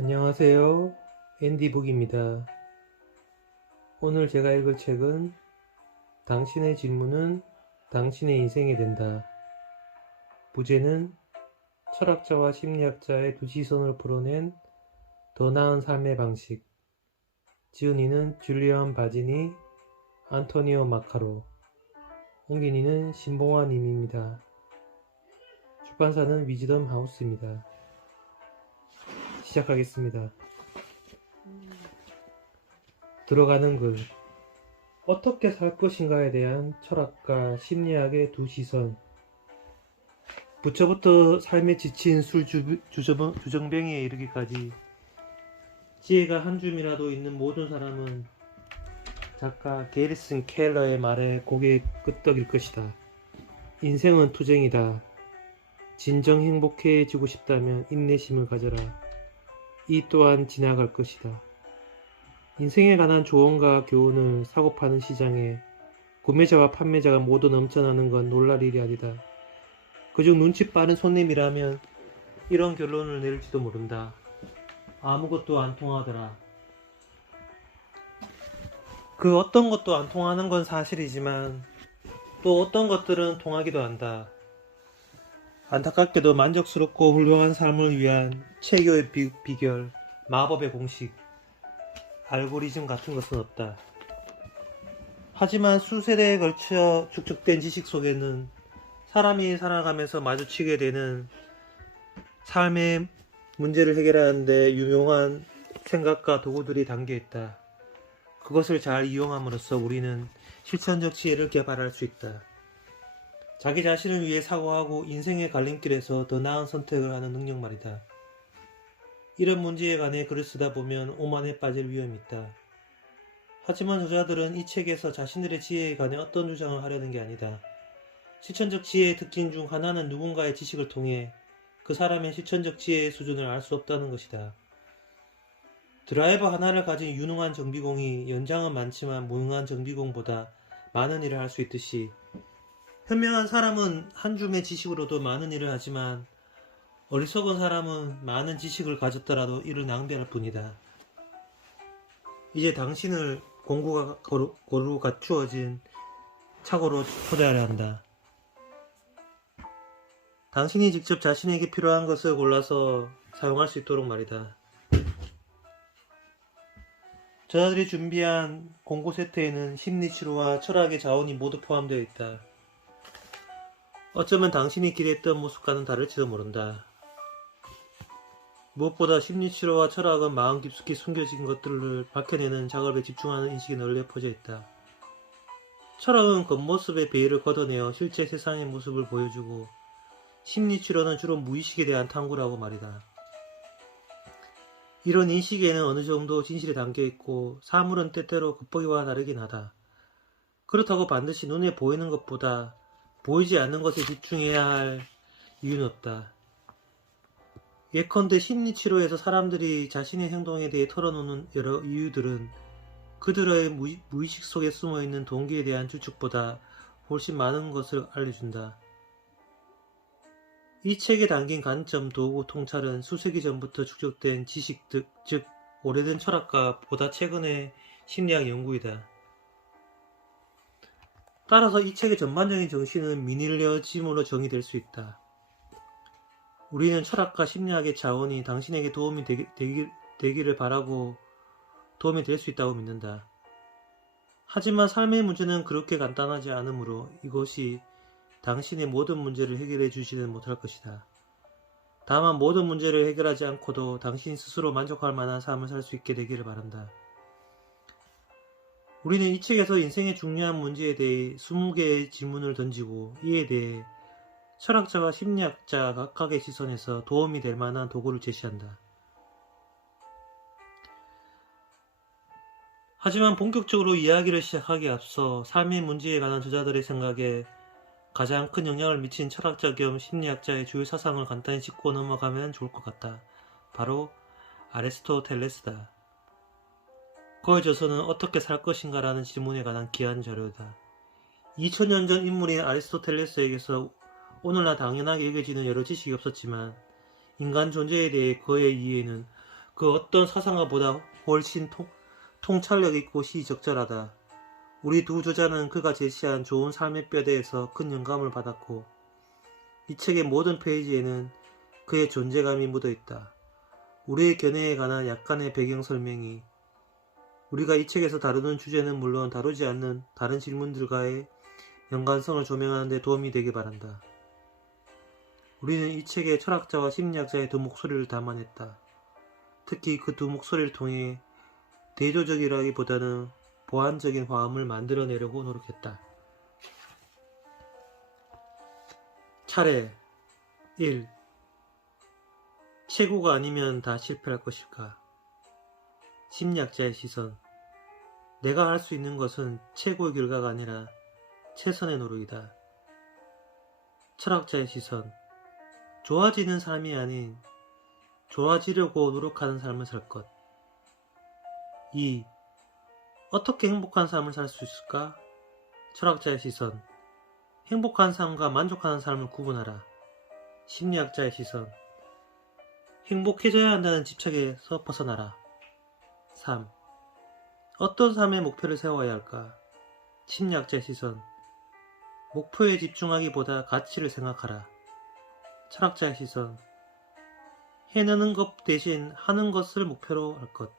안녕하세요. 앤디북입니다. 오늘 제가 읽을 책은 당신의 질문은 당신의 인생이 된다. 부제는 철학자와 심리학자의 두 시선을 풀어낸 더 나은 삶의 방식. 지은이는 줄리안 바지니, 안토니오 마카로, 옮긴이는 신봉아 님입니다. 출판사는 위즈덤 하우스입니다. 시작하겠습니다. 들어가는 글. 어떻게 살 것인가에 대한 철학과 심리학의 두 시선. 부처부터 삶에 지친 주정뱅이에 이르기까지 지혜가 한 줌이라도 있는 모든 사람은 작가 게리슨 켈러의 말에 고개 끄덕일 것이다. 인생은 투쟁이다. 진정 행복해지고 싶다면 인내심을 가져라. 이 또한 지나갈 것이다. 인생에 관한 조언과 교훈을 사고 파는 시장에 구매자와 판매자가 모두 넘쳐나는 건 놀랄 일이 아니다. 그중 눈치 빠른 손님이라면 이런 결론을 내릴지도 모른다. 아무것도 안 통하더라. 그 어떤 것도 안 통하는 건 사실이지만 또 어떤 것들은 통하기도 한다. 안타깝게도 만족스럽고 훌륭한 삶을 위한 체교의 비결, 마법의 공식, 알고리즘 같은 것은 없다. 하지만 수세대에 걸쳐 축적된 지식 속에는 사람이 살아가면서 마주치게 되는 삶의 문제를 해결하는 데 유용한 생각과 도구들이 담겨 있다. 그것을 잘 이용함으로써 우리는 실천적 지혜를 개발할 수 있다. 자기 자신을 위해 사고하고 인생의 갈림길에서 더 나은 선택을 하는 능력 말이다. 이런 문제에 관해 글을 쓰다 보면 오만에 빠질 위험이 있다. 하지만 저자들은 이 책에서 자신들의 지혜에 관해 어떤 주장을 하려는 게 아니다. 실천적 지혜의 특징 중 하나는 누군가의 지식을 통해 그 사람의 실천적 지혜의 수준을 알 수 없다는 것이다. 드라이버 하나를 가진 유능한 정비공이 연장은 많지만 무능한 정비공보다 많은 일을 할 수 있듯이 현명한 사람은 한 줌의 지식으로도 많은 일을 하지만 어리석은 사람은 많은 지식을 가졌더라도 이를 낭비할 뿐이다. 이제 당신을 공고가 고루 갖추어진 착오로 초대하려 한다. 당신이 직접 자신에게 필요한 것을 골라서 사용할 수 있도록 말이다. 저자들이 준비한 공고 세트에는 심리치료와 철학의 자원이 모두 포함되어 있다. 어쩌면 당신이 기대했던 모습과는 다를지도 모른다. 무엇보다 심리치료와 철학은 마음 깊숙이 숨겨진 것들을 밝혀내는 작업에 집중하는 인식이 널리 퍼져 있다. 철학은 겉모습의 베일을 걷어내어 실제 세상의 모습을 보여주고 심리치료는 주로 무의식에 대한 탐구라고 말이다. 이런 인식에는 어느 정도 진실이 담겨있고 사물은 때때로 겉보기와 다르긴 하다. 그렇다고 반드시 눈에 보이는 것보다 보이지 않는 것에 집중해야 할 이유는 없다. 예컨대 심리치료에서 사람들이 자신의 행동에 대해 털어놓는 여러 이유들은 그들의 무의식 속에 숨어있는 동기에 대한 추측보다 훨씬 많은 것을 알려준다. 이 책에 담긴 관점, 도구, 통찰은 수세기 전부터 축적된 지식, 즉 오래된 철학과 보다 최근의 심리학 연구이다. 따라서 이 책의 전반적인 정신은 미닐리어즘으로 정의될 수 있다. 우리는 철학과 심리학의 자원이 당신에게 도움이 되기를 바라고 도움이 될 수 있다고 믿는다. 하지만 삶의 문제는 그렇게 간단하지 않으므로 이것이 당신의 모든 문제를 해결해 주지는 못할 것이다. 다만 모든 문제를 해결하지 않고도 당신 스스로 만족할 만한 삶을 살 수 있게 되기를 바란다. 우리는 이 책에서 인생의 중요한 문제에 대해 20개의 질문을 던지고 이에 대해 철학자와 심리학자 각각의 시선에서 도움이 될 만한 도구를 제시한다. 하지만 본격적으로 이야기를 시작하기에 앞서 삶의 문제에 관한 저자들의 생각에 가장 큰 영향을 미친 철학자 겸 심리학자의 주요 사상을 간단히 짚고 넘어가면 좋을 것 같다. 바로 아리스토텔레스다. 그의 저서는 어떻게 살 것인가 라는 질문에 관한 귀한 자료다. 2000년 전 인물인 아리스토텔레스에게서 오늘날 당연하게 여겨지는 여러 지식이 없었지만 인간 존재에 대해 그의 이해는 그 어떤 사상가보다 훨씬 통찰력 있고 시적절하다. 우리 두 저자는 그가 제시한 좋은 삶의 뼈대에서 큰 영감을 받았고 이 책의 모든 페이지에는 그의 존재감이 묻어있다. 우리의 견해에 관한 약간의 배경 설명이 우리가 이 책에서 다루는 주제는 물론 다루지 않는 다른 질문들과의 연관성을 조명하는 데 도움이 되길 바란다. 우리는 이 책에 철학자와 심리학자의 두 목소리를 담아냈다. 특히 그 두 목소리를 통해 대조적이라기보다는 보완적인 화음을 만들어내려고 노력했다. 차례 1. 최고가 아니면 다 실패할 것일까? 심리학자의 시선. 내가 할 수 있는 것은 최고의 결과가 아니라 최선의 노력이다. 철학자의 시선. 좋아지는 삶이 아닌 좋아지려고 노력하는 삶을 살 것. 2. 어떻게 행복한 삶을 살 수 있을까? 철학자의 시선. 행복한 삶과 만족하는 삶을 구분하라. 심리학자의 시선. 행복해져야 한다는 집착에서 벗어나라. 3. 어떤 삶의 목표를 세워야 할까? 심리학자의 시선. 목표에 집중하기보다 가치를 생각하라. 철학자의 시선. 해내는 것 대신 하는 것을 목표로 할 것.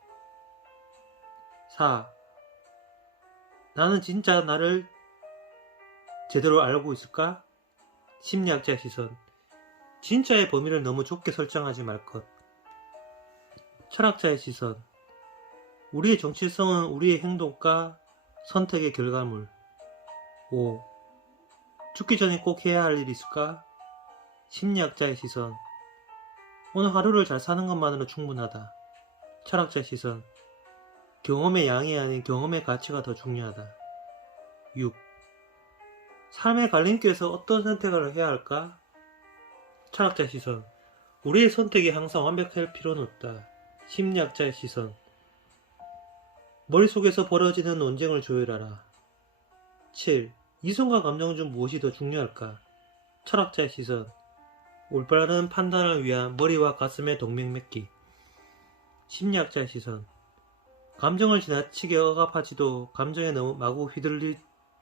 4. 나는 진짜 나를 제대로 알고 있을까? 심리학자의 시선. 진짜의 범위를 너무 좁게 설정하지 말 것. 철학자의 시선. 우리의 정체성은 우리의 행동과 선택의 결과물. 5. 죽기 전에 꼭 해야 할 일이 있을까? 심리학자의 시선. 오늘 하루를 잘 사는 것만으로 충분하다. 철학자의 시선. 경험의 양이 아닌 경험의 가치가 더 중요하다. 6. 삶의 갈림길에서 어떤 선택을 해야 할까? 철학자의 시선. 우리의 선택이 항상 완벽할 필요는 없다. 심리학자의 시선. 머릿속에서 벌어지는 논쟁을 조율하라. 7. 이성과 감정 중 무엇이 더 중요할까? 철학자의 시선. 올바른 판단을 위한 머리와 가슴의 동맹 맺기. 심리학자의 시선. 감정을 지나치게 억압하지도 감정에 너무 마구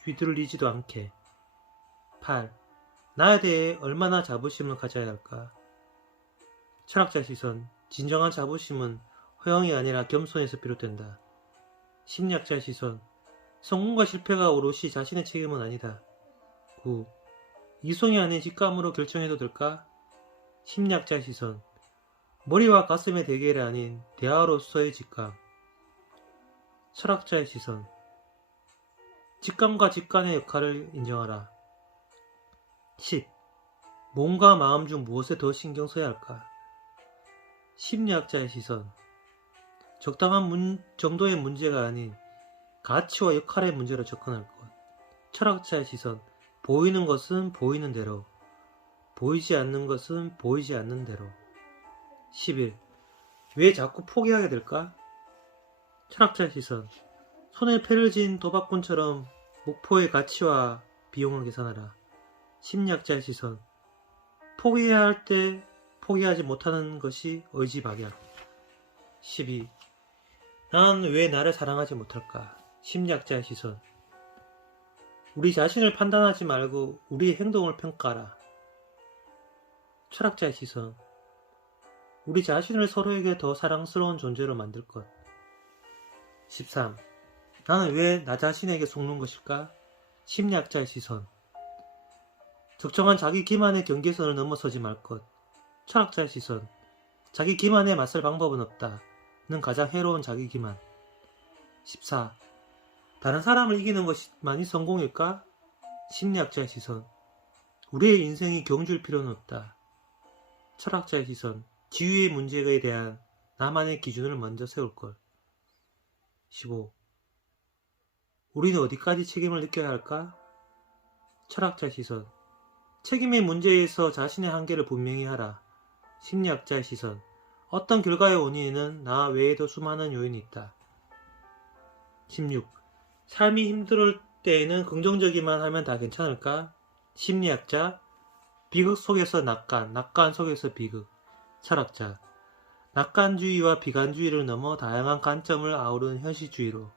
휘둘리지도 않게. 8. 나에 대해 얼마나 자부심을 가져야 할까? 철학자의 시선. 진정한 자부심은 허영이 아니라 겸손에서 비롯된다. 심리학자의 시선. 성공과 실패가 오롯이 자신의 책임은 아니다. 9. 이성이 아닌 직감으로 결정해도 될까? 심리학자의 시선. 머리와 가슴의 대결이 아닌 대화로서의 직감. 철학자의 시선. 직감과 직관의 역할을 인정하라. 10. 몸과 마음 중 무엇에 더 신경 써야 할까? 심리학자의 시선. 적당한 정도의 문제가 아닌 가치와 역할의 문제로 접근할 것. 철학자의 시선. 보이는 것은 보이는 대로, 보이지 않는 것은 보이지 않는 대로. 11. 왜 자꾸 포기하게 될까? 철학자의 시선. 손에 패를 쥔 도박꾼처럼 목표의 가치와 비용을 계산하라. 심리학자의 시선. 포기해야 할 때 포기하지 못하는 것이 의지박약. 12. 나는 왜 나를 사랑하지 못할까? 심리학자의 시선. 우리 자신을 판단하지 말고 우리의 행동을 평가하라. 철학자의 시선. 우리 자신을 서로에게 더 사랑스러운 존재로 만들 것. 13. 나는 왜 나 자신에게 속는 것일까? 심리학자의 시선. 적정한 자기 기만의 경계선을 넘어서지 말 것. 철학자의 시선. 자기 기만에 맞설 방법은 없다. 는 가장 해로운 자기 기만. 14. 다른 사람을 이기는 것만이 성공일까? 심리학자의 시선. 우리의 인생이 경주일 필요는 없다. 철학자의 시선. 지위의 문제에 대한 나만의 기준을 먼저 세울 것. 15. 우리는 어디까지 책임을 느껴야 할까? 철학자의 시선. 책임의 문제에서 자신의 한계를 분명히 하라. 심리학자의 시선. 어떤 결과의 원인에는 나 외에도 수많은 요인이 있다. 16. 삶이 힘들 때에는 긍정적이만 하면 다 괜찮을까? 심리학자. 비극 속에서 낙관, 낙관 속에서 비극. 철학자. 낙관주의와 비관주의를 넘어 다양한 관점을 아우른 현실주의로.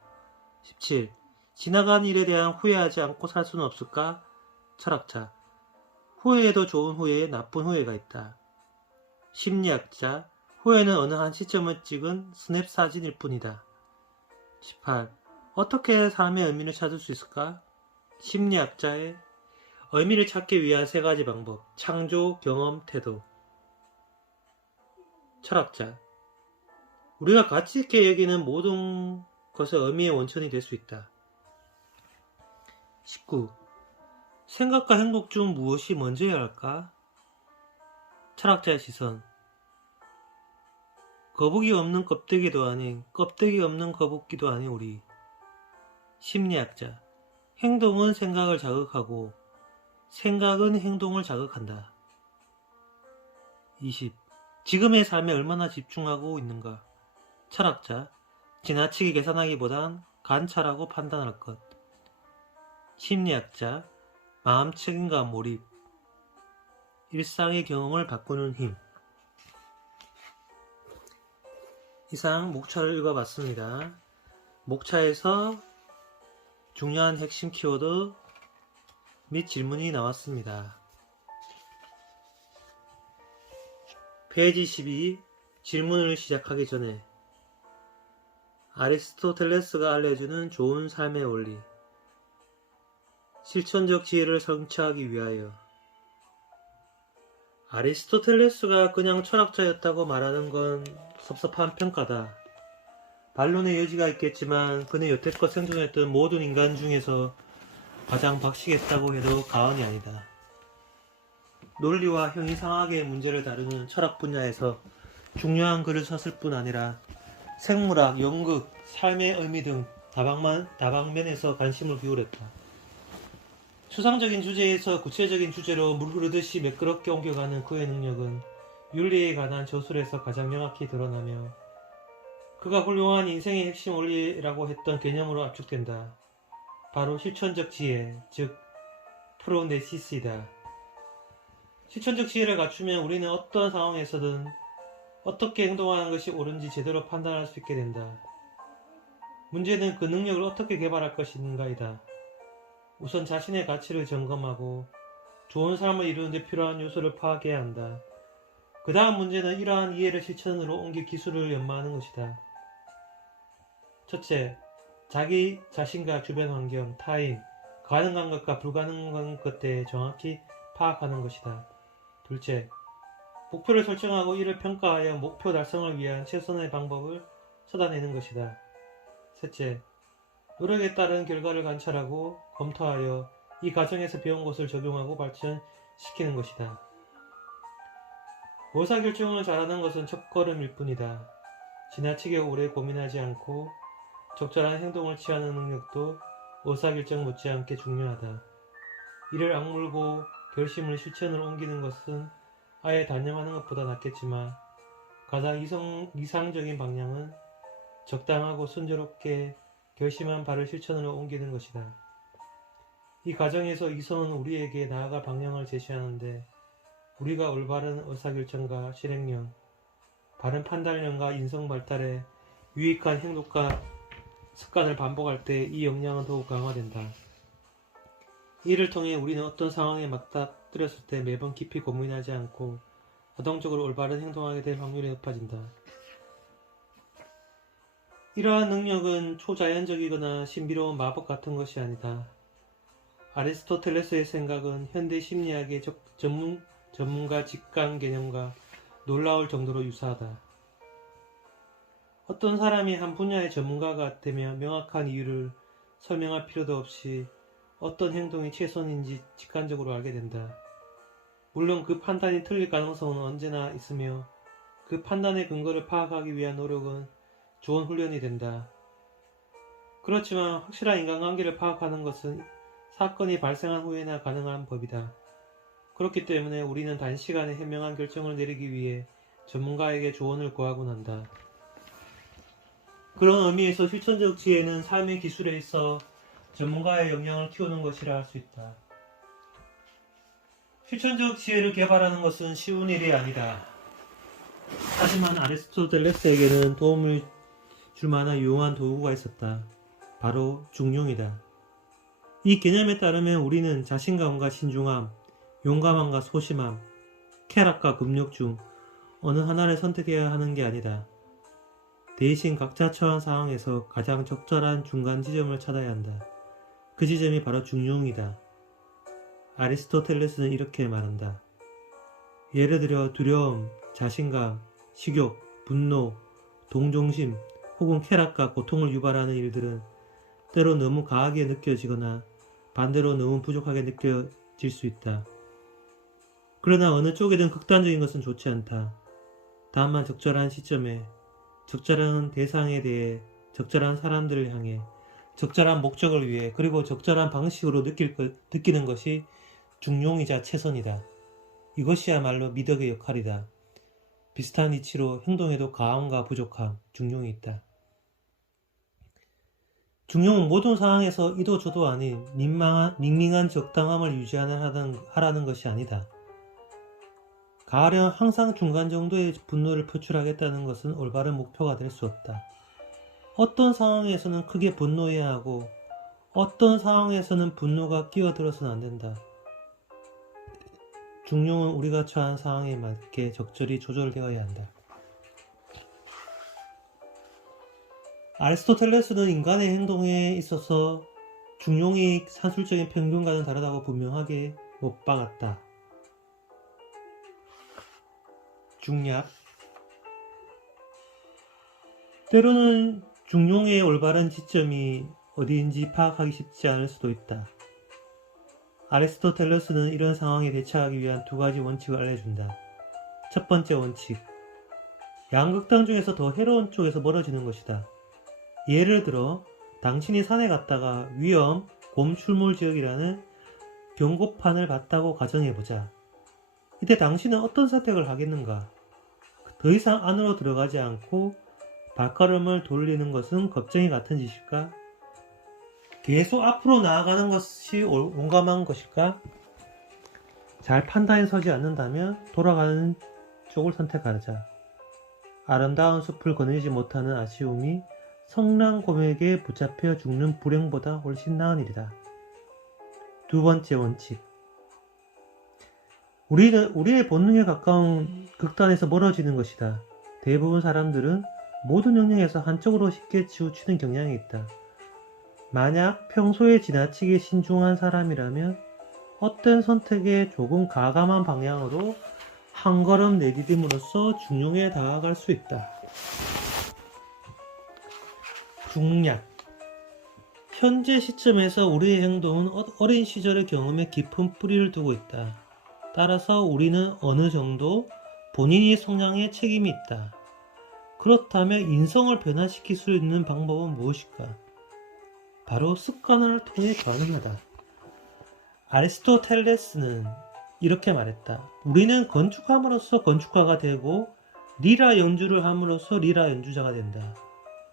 17. 지나간 일에 대한 후회하지 않고 살 수는 없을까? 철학자. 후회해도 좋은 후회에 나쁜 후회가 있다. 심리학자. 후회는 어느 한 시점을 찍은 스냅 사진일 뿐이다. 18. 어떻게 삶의 의미를 찾을 수 있을까? 심리학자의 의미를 찾기 위한 3가지 방법. 창조, 경험, 태도. 철학자. 우리가 가치 있게 여기는 모든 것은 의미의 원천이 될 수 있다. 19. 생각과 행동 중 무엇이 먼저여야 할까? 철학자의 시선. 거북이 없는 껍데기도 아닌, 껍데기 없는 거북이도 아닌 우리. 심리학자. 행동은 생각을 자극하고 생각은 행동을 자극한다. 20. 지금의 삶에 얼마나 집중하고 있는가? 철학자. 지나치게 계산하기보단 관찰하고 판단할 것. 심리학자. 마음 책임과 몰입. 일상의 경험을 바꾸는 힘. 이상 목차를 읽어봤습니다. 목차에서 중요한 핵심 키워드 및 질문이 나왔습니다. 페이지 12. 질문을 시작하기 전에 아리스토텔레스가 알려주는 좋은 삶의 원리. 실천적 지혜를 성취하기 위하여. 아리스토텔레스가 그냥 철학자였다고 말하는 건 섭섭한 평가다. 반론의 여지가 있겠지만 그는 여태껏 생존했던 모든 인간 중에서 가장 박식했다고 해도 과언이 아니다. 논리와 형이상학의 문제를 다루는 철학 분야에서 중요한 글을 썼을 뿐 아니라 생물학, 연극, 삶의 의미 등 다방면에서 관심을 기울였다. 추상적인 주제에서 구체적인 주제로 물 흐르듯이 매끄럽게 옮겨가는 그의 능력은 윤리에 관한 저술에서 가장 명확히 드러나며 그가 훌륭한 인생의 핵심 원리라고 했던 개념으로 압축된다. 바로 실천적 지혜, 즉 프로네시스이다. 실천적 지혜를 갖추면 우리는 어떤 상황에서든 어떻게 행동하는 것이 옳은지 제대로 판단할 수 있게 된다. 문제는 그 능력을 어떻게 개발할 것인가이다. 우선 자신의 가치를 점검하고 좋은 삶을 이루는 데 필요한 요소를 파악해야 한다. 그 다음 문제는 이러한 이해를 실천으로 옮길 기술을 연마하는 것이다. 첫째, 자기 자신과 주변 환경, 타인, 가능한 것과 불가능한 것에 정확히 파악하는 것이다. 둘째, 목표를 설정하고 이를 평가하여 목표 달성을 위한 최선의 방법을 찾아내는 것이다. 셋째, 노력에 따른 결과를 관찰하고 검토하여 이 과정에서 배운 것을 적용하고 발전시키는 것이다. 의사결정을 잘하는 것은 첫걸음일 뿐이다. 지나치게 오래 고민하지 않고 적절한 행동을 취하는 능력도 의사결정 못지않게 중요하다. 이를 악물고 결심을 실천으로 옮기는 것은 아예 단념하는 것보다 낫겠지만 가장 이상적인 방향은 적당하고 순조롭게 결심한 바를 실천으로 옮기는 것이다. 이 과정에서 이성은 우리에게 나아갈 방향을 제시하는데 우리가 올바른 의사결정과 실행력, 바른 판단력과 인성 발달에 유익한 행동과 습관을 반복할 때 이 역량은 더욱 강화된다. 이를 통해 우리는 어떤 상황에 맞닥뜨렸을 때 매번 깊이 고민하지 않고 자동적으로 올바른 행동하게 될 확률이 높아진다. 이러한 능력은 초자연적이거나 신비로운 마법 같은 것이 아니다. 아리스토텔레스의 생각은 현대 심리학의 전문가 직관 개념과 놀라울 정도로 유사하다. 어떤 사람이 한 분야의 전문가가 되며 명확한 이유를 설명할 필요도 없이 어떤 행동이 최선인지 직관적으로 알게 된다. 물론 그 판단이 틀릴 가능성은 언제나 있으며 그 판단의 근거를 파악하기 위한 노력은 좋은 훈련이 된다. 그렇지만 확실한 인간관계를 파악하는 것은 사건이 발생한 후에나 가능한 법이다. 그렇기 때문에 우리는 단시간에 현명한 결정을 내리기 위해 전문가에게 조언을 구하곤 한다. 그런 의미에서 실천적 지혜는 삶의 기술에 있어 전문가의 역량을 키우는 것이라 할 수 있다. 실천적 지혜를 개발하는 것은 쉬운 일이 아니다. 하지만 아리스토텔레스에게는 도움을 줄 만한 유용한 도구가 있었다. 바로 중용이다. 이 개념에 따르면 우리는 자신감과 신중함, 용감함과 소심함, 쾌락과 금욕 중 어느 하나를 선택해야 하는 게 아니다. 대신 각자 처한 상황에서 가장 적절한 중간 지점을 찾아야 한다. 그 지점이 바로 중용이다. 아리스토텔레스는 이렇게 말한다. 예를 들어 두려움, 자신감, 식욕, 분노, 동정심 혹은 쾌락과 고통을 유발하는 일들은 때로 너무 강하게 느껴지거나 반대로 너무 부족하게 느껴질 수 있다. 그러나 어느 쪽이든 극단적인 것은 좋지 않다. 다만 적절한 시점에, 적절한 대상에 대해, 적절한 사람들을 향해, 적절한 목적을 위해, 그리고 적절한 방식으로 느끼는 것이 중용이자 최선이다. 이것이야말로 미덕의 역할이다. 비슷한 이치로 행동에도 가함과 부족함, 중용이 있다. 중용은 모든 상황에서 이도저도 아닌 밍밍한 적당함을 하라는 것이 아니다. 가령 항상 중간 정도의 분노를 표출하겠다는 것은 올바른 목표가 될 수 없다. 어떤 상황에서는 크게 분노해야 하고 어떤 상황에서는 분노가 끼어들어서는 안 된다. 중용은 우리가 처한 상황에 맞게 적절히 조절되어야 한다. 아리스토텔레스는 인간의 행동에 있어서 중용이 산술적인 평균과는 다르다고 분명하게 못 박았다. 중략. 때로는 중용의 올바른 지점이 어디인지 파악하기 쉽지 않을 수도 있다. 아리스토텔레스는 이런 상황에 대처하기 위한 두 가지 원칙을 알려준다. 첫 번째 원칙. 양극단 중에서 더 해로운 쪽에서 멀어지는 것이다. 예를 들어 당신이 산에 갔다가 위험, 곰 출몰 지역이라는 경고판을 봤다고 가정해보자. 이때 당신은 어떤 선택을 하겠는가? 더 이상 안으로 들어가지 않고 발걸음을 돌리는 것은 겁쟁이 같은 짓일까? 계속 앞으로 나아가는 것이 용감한 것일까? 잘 판단이 서지 않는다면 돌아가는 쪽을 선택하자. 아름다운 숲을 거느리지 못하는 아쉬움이 성난곰에게 붙잡혀 죽는 불행보다 훨씬 나은 일이다. 두 번째 원칙. 우리의 본능에 가까운 극단에서 멀어지는 것이다. 대부분 사람들은 모든 영역에서 한쪽으로 쉽게 치우치는 경향이 있다. 만약 평소에 지나치게 신중한 사람이라면 어떤 선택에 조금 가감한 방향으로 한 걸음 내디딤으로써 중용에 다가갈 수 있다. 중략. 현재 시점에서 우리의 행동은 어린 시절의 경험에 깊은 뿌리를 두고 있다. 따라서 우리는 어느 정도 본인이 성장에 책임이 있다. 그렇다면 인성을 변화시킬 수 있는 방법은 무엇일까? 바로 습관을 통해 가능하다. 아리스토텔레스는 이렇게 말했다. 우리는 건축함으로써 건축가가 되고 리라 연주를 함으로써 리라 연주자가 된다.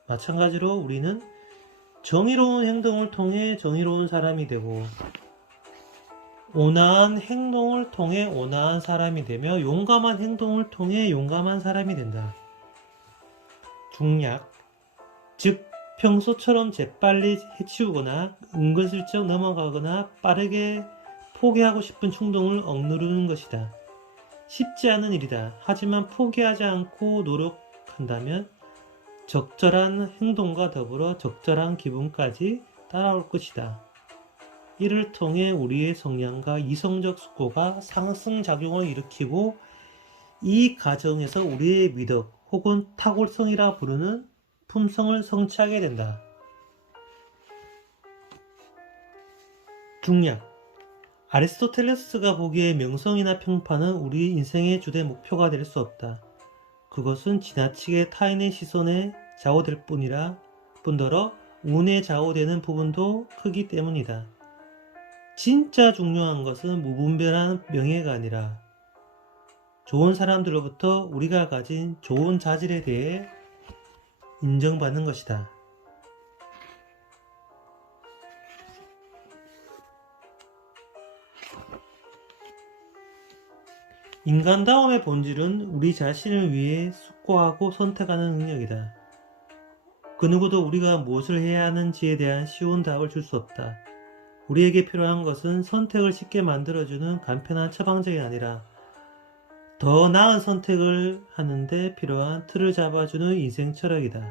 마찬가지로 우리는 정의로운 행동을 통해 정의로운 사람이 되고 온화한 행동을 통해 온화한 사람이 되며 용감한 행동을 통해 용감한 사람이 된다. 중략, 즉 평소처럼 재빨리 해치우거나 은근슬쩍 넘어가거나 빠르게 포기하고 싶은 충동을 억누르는 것이다. 쉽지 않은 일이다. 하지만 포기하지 않고 노력한다면 적절한 행동과 더불어 적절한 기분까지 따라올 것이다. 이를 통해 우리의 성향과 이성적 숙고가 상승작용을 일으키고 이 과정에서 우리의 미덕 혹은 탁월성이라 부르는 품성을 성취하게 된다. 중략. 아리스토텔레스가 보기에 명성이나 평판은 우리 인생의 주된 목표가 될 수 없다. 그것은 지나치게 타인의 시선에 좌우될 뿐더러 운에 좌우되는 부분도 크기 때문이다. 진짜 중요한 것은 무분별한 명예가 아니라 좋은 사람들로부터 우리가 가진 좋은 자질에 대해 인정받는 것이다. 인간다움의 본질은 우리 자신을 위해 숙고하고 선택하는 능력이다. 그 누구도 우리가 무엇을 해야 하는지에 대한 쉬운 답을 줄 수 없다. 우리에게 필요한 것은 선택을 쉽게 만들어주는 간편한 처방전이 아니라 더 나은 선택을 하는데 필요한 틀을 잡아주는 인생 철학이다.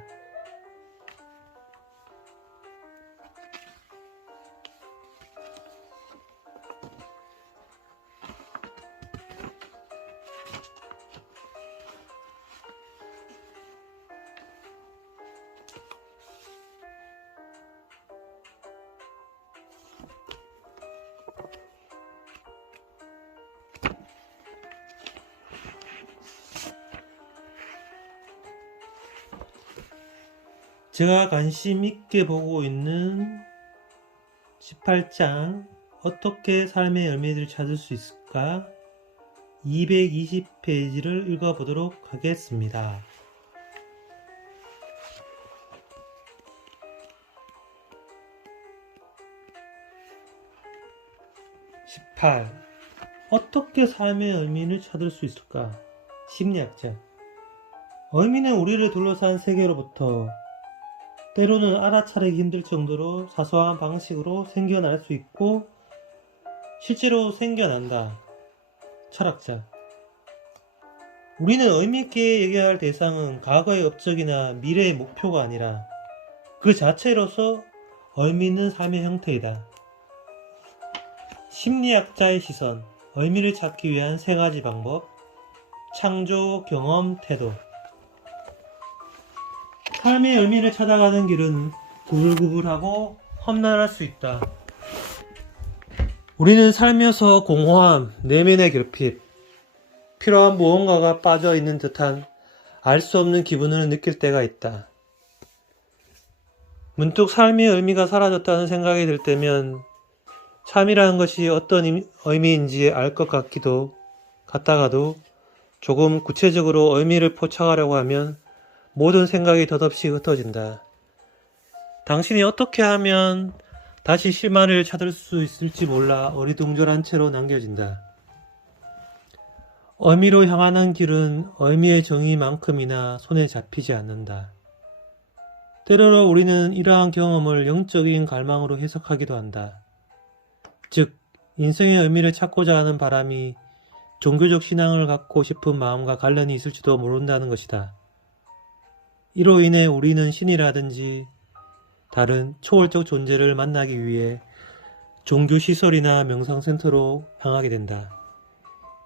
제가 관심 있게 보고 있는 18장 어떻게 삶의 열매들을 찾을 수 있을까? 220페이지를 읽어보도록 하겠습니다. 18. 어떻게 삶의 의미를 찾을 수 있을까? 심리학자. 의미는 우리를 둘러싼 세계로부터 때로는 알아차리기 힘들 정도로 사소한 방식으로 생겨날 수 있고 실제로 생겨난다. 철학자. 우리는 의미있게 얘기해야 할 대상은 과거의 업적이나 미래의 목표가 아니라 그 자체로서 의미있는 삶의 형태이다. 심리학자의 시선. 의미를 찾기 위한 세 가지 방법. 창조, 경험, 태도. 삶의 의미를 찾아가는 길은 구불구불하고 험난할 수 있다. 우리는 살면서 공허함, 내면의 결핍, 필요한 무언가가 빠져있는 듯한 알 수 없는 기분을 느낄 때가 있다. 문득 삶의 의미가 사라졌다는 생각이 들 때면 삶이라는 것이 어떤 의미인지 알 것 같다가도 조금 구체적으로 의미를 포착하려고 하면 모든 생각이 덧없이 흩어진다. 당신이 어떻게 하면 다시 실마리를 찾을 수 있을지 몰라 어리둥절한 채로 남겨진다. 의미로 향하는 길은 의미의 정의만큼이나 손에 잡히지 않는다. 때로는 우리는 이러한 경험을 영적인 갈망으로 해석하기도 한다. 즉, 인생의 의미를 찾고자 하는 바람이 종교적 신앙을 갖고 싶은 마음과 관련이 있을지도 모른다는 것이다. 이로 인해 우리는 신이라든지 다른 초월적 존재를 만나기 위해 종교시설이나 명상센터로 향하게 된다.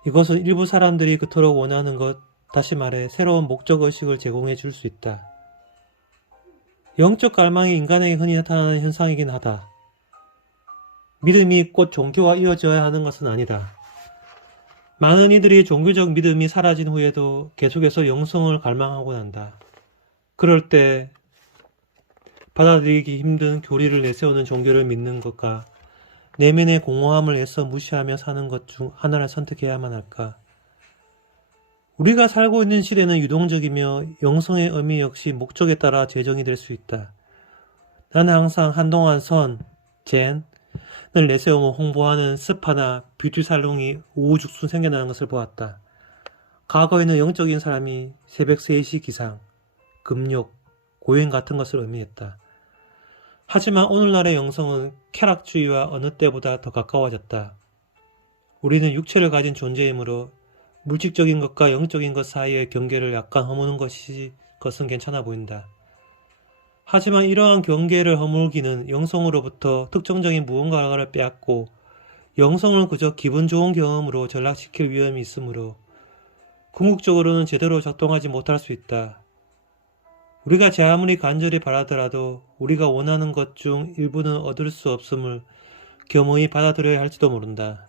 이것은 일부 사람들이 그토록 원하는 것, 다시 말해 새로운 목적의식을 제공해 줄 수 있다. 영적 갈망이 인간에게 흔히 나타나는 현상이긴 하다. 믿음이 곧 종교와 이어져야 하는 것은 아니다. 많은 이들이 종교적 믿음이 사라진 후에도 계속해서 영성을 갈망하곤 한다. 그럴 때 받아들이기 힘든 교리를 내세우는 종교를 믿는 것과 내면의 공허함을 애써 무시하며 사는 것 중 하나를 선택해야만 할까? 우리가 살고 있는 시대는 유동적이며 영성의 의미 역시 목적에 따라 재정이 될 수 있다. 나는 항상 한동안 젠을 내세우며 홍보하는 스파나 뷰티 살롱이 우후죽순 생겨나는 것을 보았다. 과거에는 영적인 사람이 새벽 3시 기상, 금욕, 고행 같은 것을 의미했다. 하지만 오늘날의 영성은 쾌락주의와 어느 때보다 더 가까워졌다. 우리는 육체를 가진 존재이므로 물질적인 것과 영적인 것 사이의 경계를 약간 허무는 것은 괜찮아 보인다. 하지만 이러한 경계를 허물기는 영성으로부터 특정적인 무언가를 빼앗고 영성을 그저 기분 좋은 경험으로 전락시킬 위험이 있으므로 궁극적으로는 제대로 작동하지 못할 수 있다. 우리가 제 아무리 간절히 바라더라도 우리가 원하는 것 중 일부는 얻을 수 없음을 겸허히 받아들여야 할지도 모른다.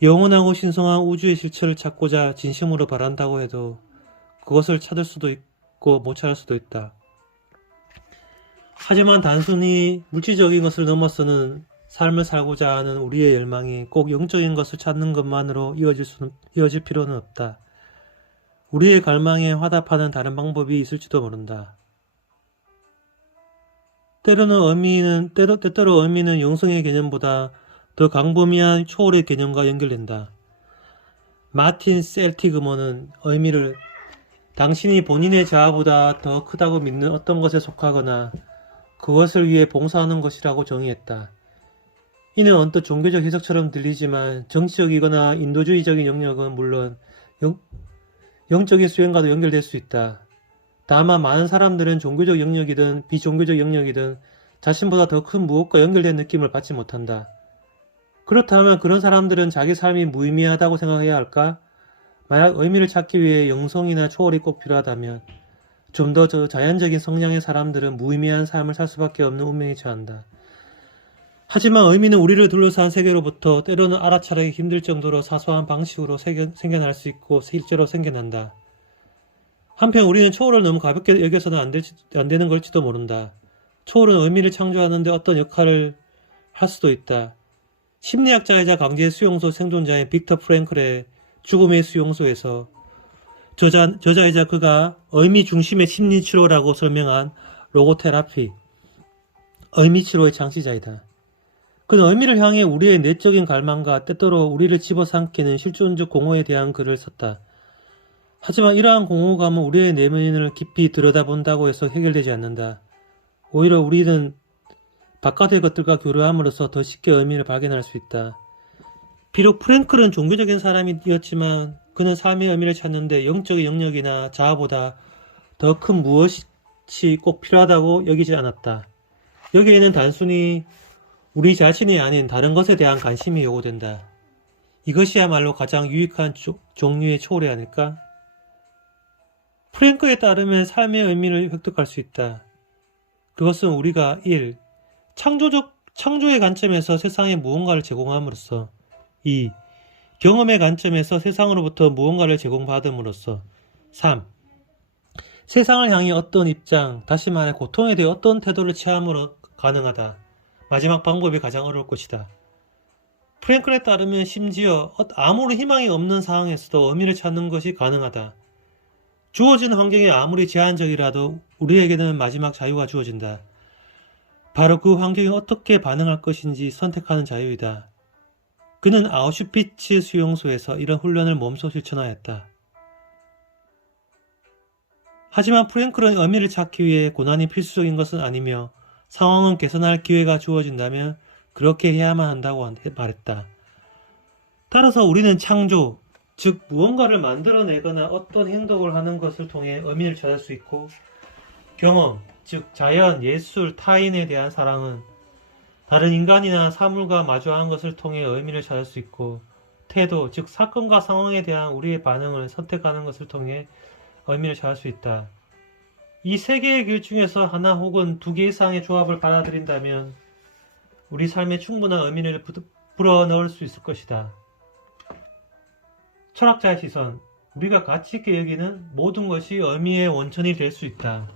영원하고 신성한 우주의 실체를 찾고자 진심으로 바란다고 해도 그것을 찾을 수도 있고 못 찾을 수도 있다. 하지만 단순히 물질적인 것을 넘어서는 삶을 살고자 하는 우리의 열망이 꼭 영적인 것을 찾는 것만으로 이어질 필요는 없다. 우리의 갈망에 화답하는 다른 방법이 있을지도 모른다. 때때로 의미는 영성의 개념보다 더 광범위한 초월의 개념과 연결된다. 마틴 셀티그먼은 의미를 당신이 본인의 자아보다 더 크다고 믿는 어떤 것에 속하거나 그것을 위해 봉사하는 것이라고 정의했다. 이는 언뜻 종교적 해석처럼 들리지만 정치적이거나 인도주의적인 영역은 물론 영적인 수행과도 연결될 수 있다. 다만 많은 사람들은 종교적 영역이든 비종교적 영역이든 자신보다 더 큰 무엇과 연결된 느낌을 받지 못한다. 그렇다면 그런 사람들은 자기 삶이 무의미하다고 생각해야 할까? 만약 의미를 찾기 위해 영성이나 초월이 꼭 필요하다면 좀 더 자연적인 성향의 사람들은 무의미한 삶을 살 수밖에 없는 운명에 처한다. 하지만 의미는 우리를 둘러싼 세계로부터 때로는 알아차리기 힘들 정도로 사소한 방식으로 생겨날 수 있고 실제로 생겨난다. 한편 우리는 초월을 너무 가볍게 여겨서는 안 되는 걸지도 모른다. 초월은 의미를 창조하는 데 어떤 역할을 할 수도 있다. 심리학자이자 강제 수용소 생존자인 빅터 프랭클의 죽음의 수용소에서 저자이자 그가 의미 중심의 심리치료라고 설명한 로고테라피, 의미치료의 창시자이다. 그는 의미를 향해 우리의 내적인 갈망과 때때로 우리를 집어삼키는 실존적 공허에 대한 글을 썼다. 하지만 이러한 공허감은 우리의 내면을 깊이 들여다본다고 해서 해결되지 않는다. 오히려 우리는 바깥의 것들과 교류함으로써 더 쉽게 의미를 발견할 수 있다. 비록 프랭클은 종교적인 사람이었지만 그는 삶의 의미를 찾는데 영적인 영역이나 자아보다 더 큰 무엇이 꼭 필요하다고 여기지 않았다. 여기에는 단순히 우리 자신이 아닌 다른 것에 대한 관심이 요구된다. 이것이야말로 가장 유익한 종류의 초월이 아닐까? 프랭크에 따르면 삶의 의미를 획득할 수 있다. 그것은 우리가 1. 창조의 관점에서 세상에 무언가를 제공함으로써 2. 경험의 관점에서 세상으로부터 무언가를 제공받음으로써 3. 세상을 향해 어떤 입장, 다시 말해 고통에 대해 어떤 태도를 취함으로 가능하다. 마지막 방법이 가장 어려울 것이다. 프랭클에 따르면 심지어 아무런 희망이 없는 상황에서도 의미를 찾는 것이 가능하다. 주어진 환경이 아무리 제한적이라도 우리에게는 마지막 자유가 주어진다. 바로 그 환경에 어떻게 반응할 것인지 선택하는 자유이다. 그는 아우슈피츠 수용소에서 이런 훈련을 몸소 실천하였다. 하지만 프랭클은 의미를 찾기 위해 고난이 필수적인 것은 아니며 상황은 개선할 기회가 주어진다면 그렇게 해야만 한다고 말했다. 따라서 우리는 창조, 즉 무언가를 만들어내거나 어떤 행동을 하는 것을 통해 의미를 찾을 수 있고 경험, 즉 자연, 예술, 타인에 대한 사랑은 다른 인간이나 사물과 마주하는 것을 통해 의미를 찾을 수 있고 태도, 즉 사건과 상황에 대한 우리의 반응을 선택하는 것을 통해 의미를 찾을 수 있다. 이 세 개의 길 중에서 하나 혹은 두 개 이상의 조합을 받아들인다면 우리 삶에 충분한 의미를 불어넣을 수 있을 것이다. 철학자의 시선, 우리가 가치 있게 여기는 모든 것이 의미의 원천이 될 수 있다.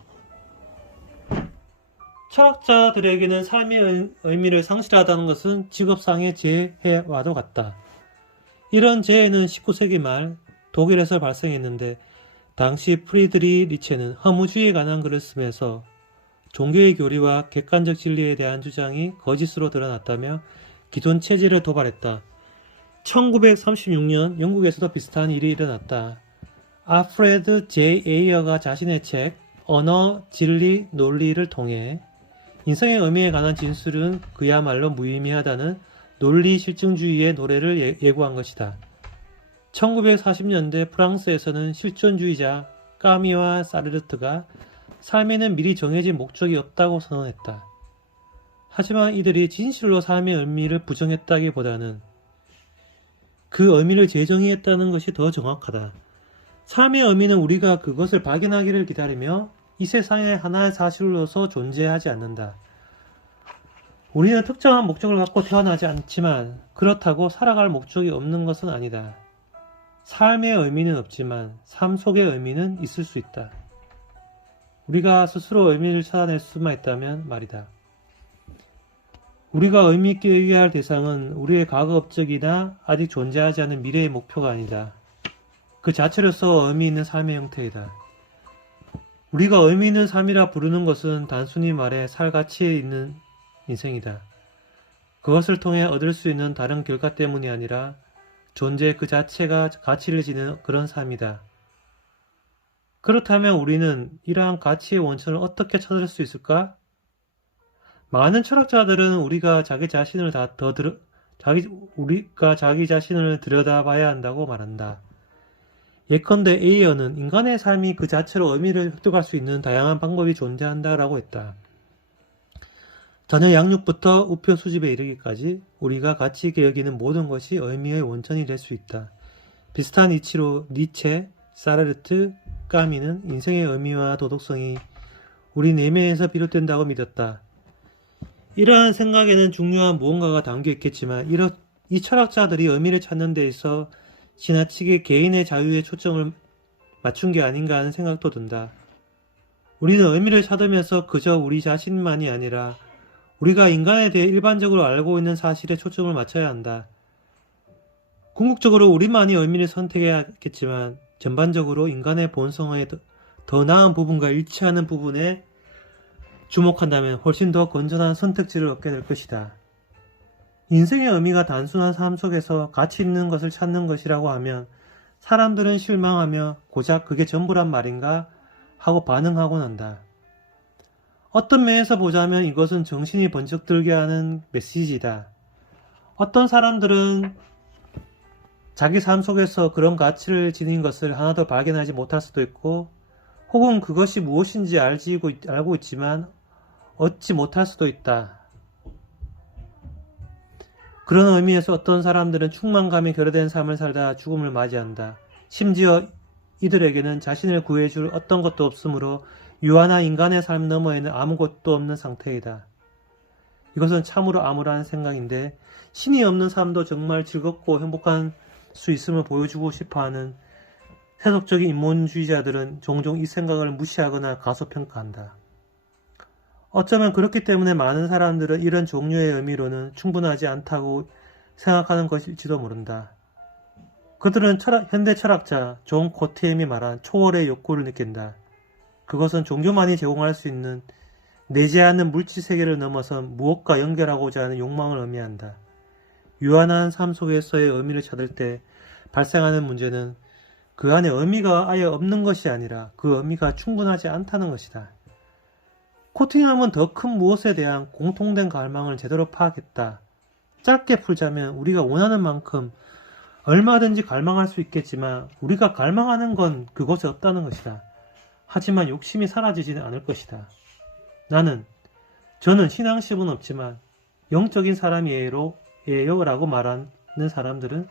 철학자들에게는 삶의 의미를 상실하다는 것은 직업상의 재해와도 같다. 이런 재해는 19세기 말 독일에서 발생했는데 당시 프리드리 리체는 허무주의에 관한 글을 쓰면서 종교의 교리와 객관적 진리에 대한 주장이 거짓으로 드러났다며 기존 체제를 도발했다. 1936년 영국에서도 비슷한 일이 일어났다. 알프레드 J. 에이어가 자신의 책 언어, 진리, 논리를 통해 인생의 의미에 관한 진술은 그야말로 무의미하다는 논리 실증주의의 노래를 예고한 것이다. 1940년대 프랑스에서는 실존주의자 까미와 사르르트가 삶에는 미리 정해진 목적이 없다고 선언했다. 하지만 이들이 진실로 삶의 의미를 부정했다기보다는 그 의미를 재정의했다는 것이 더 정확하다. 삶의 의미는 우리가 그것을 발견하기를 기다리며 이 세상의 하나의 사실로서 존재하지 않는다. 우리는 특정한 목적을 갖고 태어나지 않지만 그렇다고 살아갈 목적이 없는 것은 아니다. 삶의 의미는 없지만 삶 속의 의미는 있을 수 있다. 우리가 스스로 의미를 찾아낼 수만 있다면 말이다. 우리가 의미 있게 얘기할 대상은 우리의 과거 업적이나 아직 존재하지 않은 미래의 목표가 아니다. 그 자체로서 의미 있는 삶의 형태이다. 우리가 의미 있는 삶이라 부르는 것은 단순히 말해 살 가치에 있는 인생이다. 그것을 통해 얻을 수 있는 다른 결과 때문이 아니라 존재 그 자체가 가치를 지닌 그런 삶이다. 그렇다면 우리는 이러한 가치의 원천을 어떻게 찾을 수 있을까? 많은 철학자들은 우리가 자기 자신을 들여다봐야 한다고 말한다. 예컨대 에이어는 인간의 삶이 그 자체로 의미를 획득할 수 있는 다양한 방법이 존재한다라고 했다. 자녀 양육부터 우표 수집에 이르기까지 우리가 가치 있게 여기는 모든 것이 의미의 원천이 될 수 있다. 비슷한 이치로 니체, 사르르트, 까미는 인생의 의미와 도덕성이 우리 내면에서 비롯된다고 믿었다. 이러한 생각에는 중요한 무언가가 담겨 있겠지만 이 철학자들이 의미를 찾는 데 있어 지나치게 개인의 자유에 초점을 맞춘 게 아닌가 하는 생각도 든다. 우리는 의미를 찾으면서 그저 우리 자신만이 아니라 우리가 인간에 대해 일반적으로 알고 있는 사실에 초점을 맞춰야 한다. 궁극적으로 우리만이 의미를 선택해야겠지만 전반적으로 인간의 본성의 더 나은 부분과 일치하는 부분에 주목한다면 훨씬 더 건전한 선택지를 얻게 될 것이다. 인생의 의미가 단순한 삶 속에서 가치 있는 것을 찾는 것이라고 하면 사람들은 실망하며 고작 그게 전부란 말인가 하고 반응하곤 한다. 어떤 면에서 보자면 이것은 정신이 번쩍 들게 하는 메시지이다. 어떤 사람들은 자기 삶 속에서 그런 가치를 지닌 것을 하나도 발견하지 못할 수도 있고 혹은 그것이 무엇인지 알고 있지만 얻지 못할 수도 있다. 그런 의미에서 어떤 사람들은 충만감에 결여된 삶을 살다 죽음을 맞이한다. 심지어 이들에게는 자신을 구해줄 어떤 것도 없으므로 유한한 인간의 삶 너머에는 아무것도 없는 상태이다. 이것은 참으로 암울한 생각인데 신이 없는 삶도 정말 즐겁고 행복한 수 있음을 보여주고 싶어하는 세속적인 인본주의자들은 종종 이 생각을 무시하거나 가소평가한다. 어쩌면 그렇기 때문에 많은 사람들은 이런 종류의 의미로는 충분하지 않다고 생각하는 것일지도 모른다. 그들은 현대 철학자 존 코트햄이 말한 초월의 욕구를 느낀다. 그것은 종교만이 제공할 수 있는 내지 않는 물질 세계를 넘어선 무엇과 연결하고자 하는 욕망을 의미한다. 유한한 삶 속에서의 의미를 찾을 때 발생하는 문제는 그 안에 의미가 아예 없는 것이 아니라 그 의미가 충분하지 않다는 것이다. 코팅함은 더 큰 무엇에 대한 공통된 갈망을 제대로 파악했다. 짧게 풀자면 우리가 원하는 만큼 얼마든지 갈망할 수 있겠지만 우리가 갈망하는 건 그곳에 없다는 것이다. 하지만 욕심이 사라지지는 않을 것이다. 저는 신앙심은 없지만 영적인 사람이에요 라고 말하는 사람들은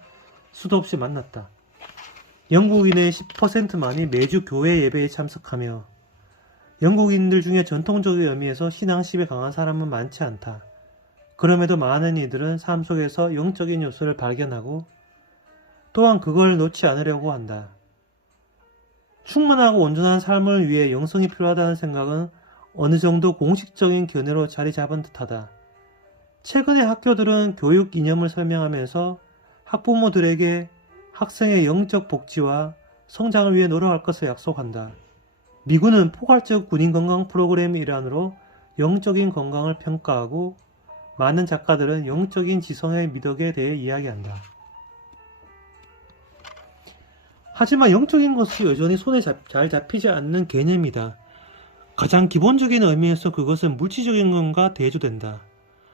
수도 없이 만났다. 영국인의 10%만이 매주 교회 예배에 참석하며 영국인들 중에 전통적인 의미에서 신앙심이 강한 사람은 많지 않다. 그럼에도 많은 이들은 삶 속에서 영적인 요소를 발견하고 또한 그걸 놓지 않으려고 한다. 충만하고 온전한 삶을 위해 영성이 필요하다는 생각은 어느 정도 공식적인 견해로 자리 잡은 듯하다. 최근에 학교들은 교육 이념을 설명하면서 학부모들에게 학생의 영적 복지와 성장을 위해 노력할 것을 약속한다. 미군은 포괄적 군인 건강 프로그램의 일환으로 영적인 건강을 평가하고 많은 작가들은 영적인 지성의 미덕에 대해 이야기한다. 하지만 영적인 것이 여전히 손에 잘 잡히지 않는 개념이다. 가장 기본적인 의미에서 그것은 물질적인 것과 대조된다.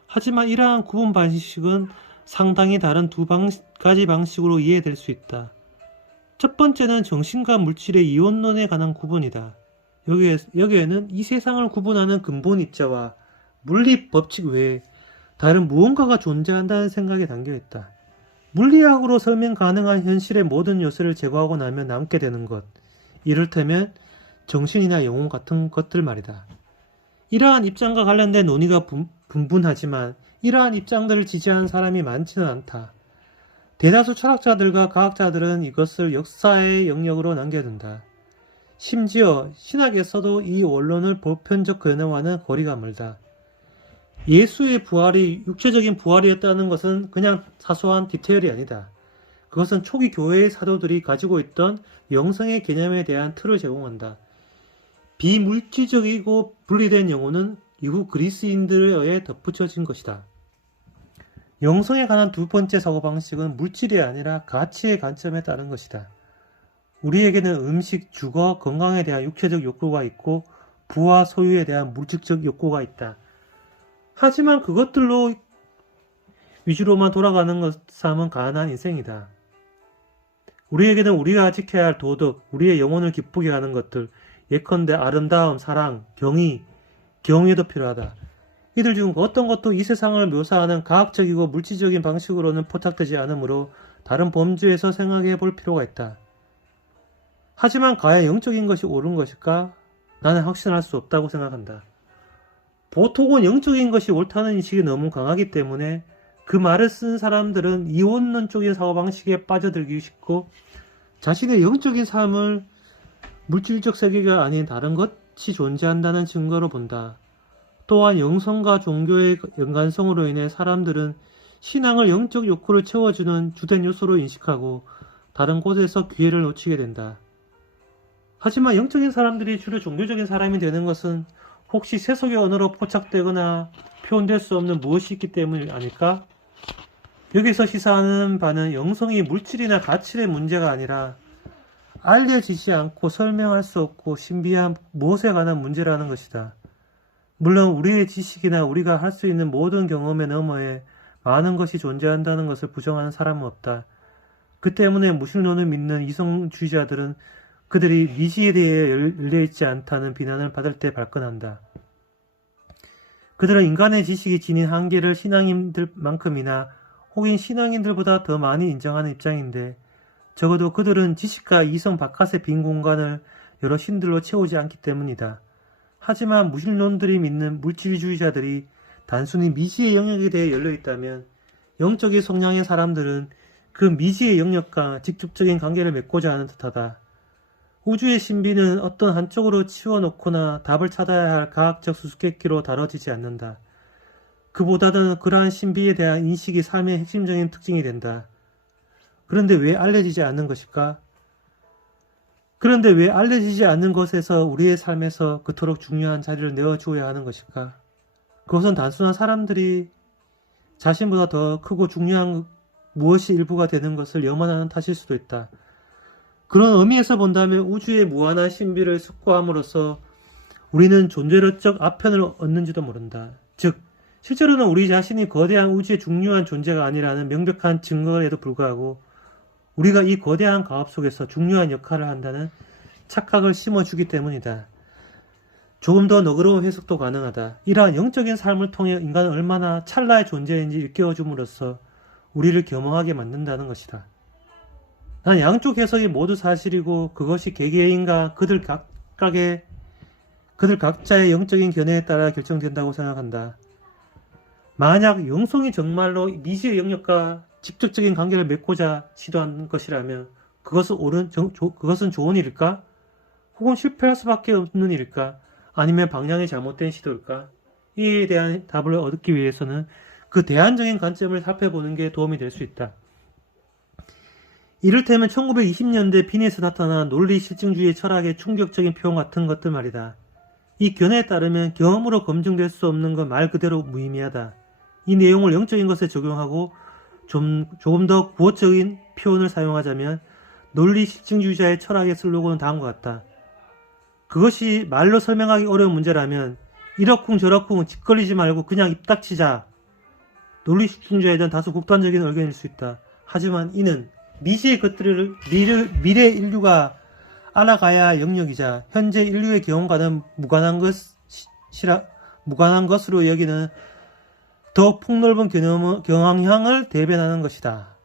하지만 이러한 구분 방식은 상당히 다른 두 가지 방식으로 이해될 수 있다. 첫 번째는 정신과 물질의 이원론에 관한 구분이다. 여기에는 이 세상을 구분하는 근본 입자와 물리 법칙 외에 다른 무언가가 존재한다는 생각이 담겨있다. 물리학으로 설명 가능한 현실의 모든 요소를 제거하고 나면 남게 되는 것, 이를테면 정신이나 영혼 같은 것들 말이다. 이러한 입장과 관련된 논의가 분분하지만 이러한 입장들을 지지하는 사람이 많지는 않다. 대다수 철학자들과 과학자들은 이것을 역사의 영역으로 남겨둔다. 심지어 신학에서도 이 원론을 보편적 견해와는 거리가 멀다. 예수의 부활이 육체적인 부활이었다는 것은 그냥 사소한 디테일이 아니다. 그것은 초기 교회의 사도들이 가지고 있던 영성의 개념에 대한 틀을 제공한다. 비물질적이고 분리된 영혼은 이후 그리스인들에 의해 덧붙여진 것이다. 영성에 관한 두 번째 사고방식은 물질이 아니라 가치의 관점에 따른 것이다. 우리에게는 음식, 주거, 건강에 대한 육체적 욕구가 있고 부와 소유에 대한 물질적 욕구가 있다. 하지만 그것들로 위주로만 돌아가는 삶은 가난한 인생이다. 우리에게는 우리가 지켜야 할 도덕, 우리의 영혼을 기쁘게 하는 것들, 예컨대 아름다움, 사랑, 경의, 경외도 필요하다. 이들 중 어떤 것도 이 세상을 묘사하는 과학적이고 물질적인 방식으로는 포착되지 않으므로 다른 범주에서 생각해 볼 필요가 있다. 하지만 과연 영적인 것이 옳은 것일까? 나는 확신할 수 없다고 생각한다. 보통은 영적인 것이 옳다는 인식이 너무 강하기 때문에 그 말을 쓴 사람들은 이원론적인 사고방식에 빠져들기 쉽고 자신의 영적인 삶을 물질적 세계가 아닌 다른 것이 존재한다는 증거로 본다. 또한 영성과 종교의 연관성으로 인해 사람들은 신앙을 영적 욕구를 채워주는 주된 요소로 인식하고 다른 곳에서 기회를 놓치게 된다. 하지만 영적인 사람들이 주로 종교적인 사람이 되는 것은 혹시 세속의 언어로 포착되거나 표현될 수 없는 무엇이 있기 때문이 아닐까? 여기서 시사하는 바는 영성이 물질이나 가치의 문제가 아니라 알려지지 않고 설명할 수 없고 신비한 무엇에 관한 문제라는 것이다. 물론 우리의 지식이나 우리가 할 수 있는 모든 경험의 너머에 많은 것이 존재한다는 것을 부정하는 사람은 없다. 그 때문에 무신론을 믿는 이성주의자들은 그들이 미지에 대해 열려있지 않다는 비난을 받을 때 발끈한다. 그들은 인간의 지식이 지닌 한계를 신앙인들만큼이나 혹은 신앙인들보다 더 많이 인정하는 입장인데 적어도 그들은 지식과 이성 바깥의 빈 공간을 여러 신들로 채우지 않기 때문이다. 하지만 무신론들이 믿는 물질주의자들이 단순히 미지의 영역에 대해 열려있다면 영적인 성향의 사람들은 그 미지의 영역과 직접적인 관계를 맺고자 하는 듯하다. 우주의 신비는 어떤 한쪽으로 치워놓거나 답을 찾아야 할 과학적 수수께끼로 다뤄지지 않는다. 그보다는 그러한 신비에 대한 인식이 삶의 핵심적인 특징이 된다. 그런데 왜 알려지지 않는 것일까? 그런데 왜 알려지지 않는 것에서 우리의 삶에서 그토록 중요한 자리를 내어주어야 하는 것일까? 그것은 단순한 사람들이 자신보다 더 크고 중요한 무엇이 일부가 되는 것을 염원하는 탓일 수도 있다. 그런 의미에서 본다면 우주의 무한한 신비를 숙고함으로써 우리는 존재론적 아편을 얻는지도 모른다. 즉, 실제로는 우리 자신이 거대한 우주의 중요한 존재가 아니라는 명백한 증거에도 불구하고 우리가 이 거대한 가업 속에서 중요한 역할을 한다는 착각을 심어주기 때문이다. 조금 더 너그러운 해석도 가능하다. 이러한 영적인 삶을 통해 인간은 얼마나 찰나의 존재인지 일깨워줌으로써 우리를 겸허하게 만든다는 것이다. 난 양쪽 해석이 모두 사실이고 그것이 개개인과 그들 각자의 영적인 견해에 따라 결정된다고 생각한다. 만약 영성이 정말로 미지의 영역과 직접적인 관계를 맺고자 시도한 것이라면 그것은 좋은 일일까? 혹은 실패할 수밖에 없는 일일까? 아니면 방향이 잘못된 시도일까? 이에 대한 답을 얻기 위해서는 그 대안적인 관점을 살펴보는 게 도움이 될 수 있다. 이를테면 1920년대 빈에서 나타난 논리 실증주의 철학의 충격적인 표현 같은 것들 말이다. 이 견해에 따르면 경험으로 검증될 수 없는 건 말 그대로 무의미하다. 이 내용을 영적인 것에 적용하고 조금 더 구어적인 표현을 사용하자면 논리 실증주의자의 철학의 슬로건은 다음과 같다. 그것이 말로 설명하기 어려운 문제라면 이러쿵저러쿵 짓거리지 말고 그냥 입 닥치자. 논리 실증주의자는 다소 극단적인 의견일 수 있다. 하지만 이는 미지의 것들을 미래 인류가 알아가야 할 영역이자 현재 인류의 경험과는 무관한 것으로 여기는 더 폭넓은 경향을 대변하는 것이다.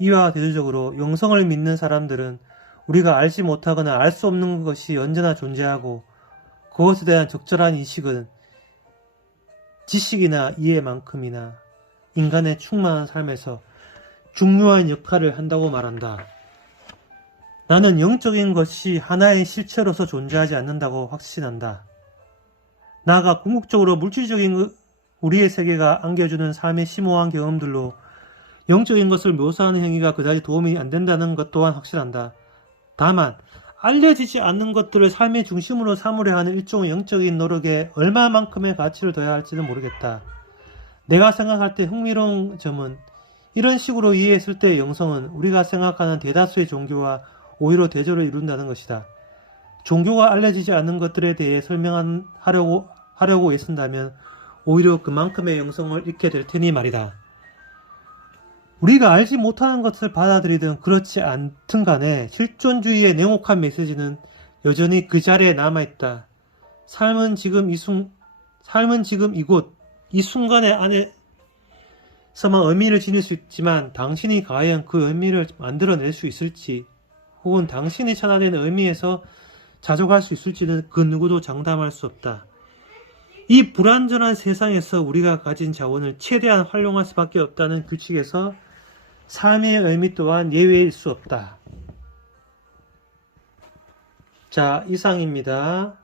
이와 대조적으로 영성을 믿는 사람들은 우리가 알지 못하거나 알 수 없는 것이 언제나 존재하고 그것에 대한 적절한 인식은 지식이나 이해만큼이나 인간의 충만한 삶에서 중요한 역할을 한다고 말한다. 나는 영적인 것이 하나의 실체로서 존재하지 않는다고 확신한다. 나아가 궁극적으로 물질적인 우리의 세계가 안겨주는 삶의 심오한 경험들로 영적인 것을 묘사하는 행위가 그다지 도움이 안 된다는 것 또한 확신한다. 다만 알려지지 않는 것들을 삶의 중심으로 삼으려 하는 일종의 영적인 노력에 얼마만큼의 가치를 둬야 할지는 모르겠다. 내가 생각할 때 흥미로운 점은 이런 식으로 이해했을 때 영성은 우리가 생각하는 대다수의 종교와 오히려 대조를 이룬다는 것이다. 종교가 알려지지 않는 것들에 대해 설명하려고 애쓴다면 오히려 그만큼의 영성을 잃게 될 테니 말이다. 우리가 알지 못하는 것을 받아들이든 그렇지 않든 간에 실존주의의 냉혹한 메시지는 여전히 그 자리에 남아있다. 삶은 지금 이곳, 이 순간의 안에서만 의미를 지닐 수 있지만 당신이 과연 그 의미를 만들어낼 수 있을지 혹은 당신이 찾아낸 의미에서 자족할 수 있을지는 그 누구도 장담할 수 없다. 이 불완전한 세상에서 우리가 가진 자원을 최대한 활용할 수밖에 없다는 규칙에서 삶의 의미 또한 예외일 수 없다. 자, 이상입니다.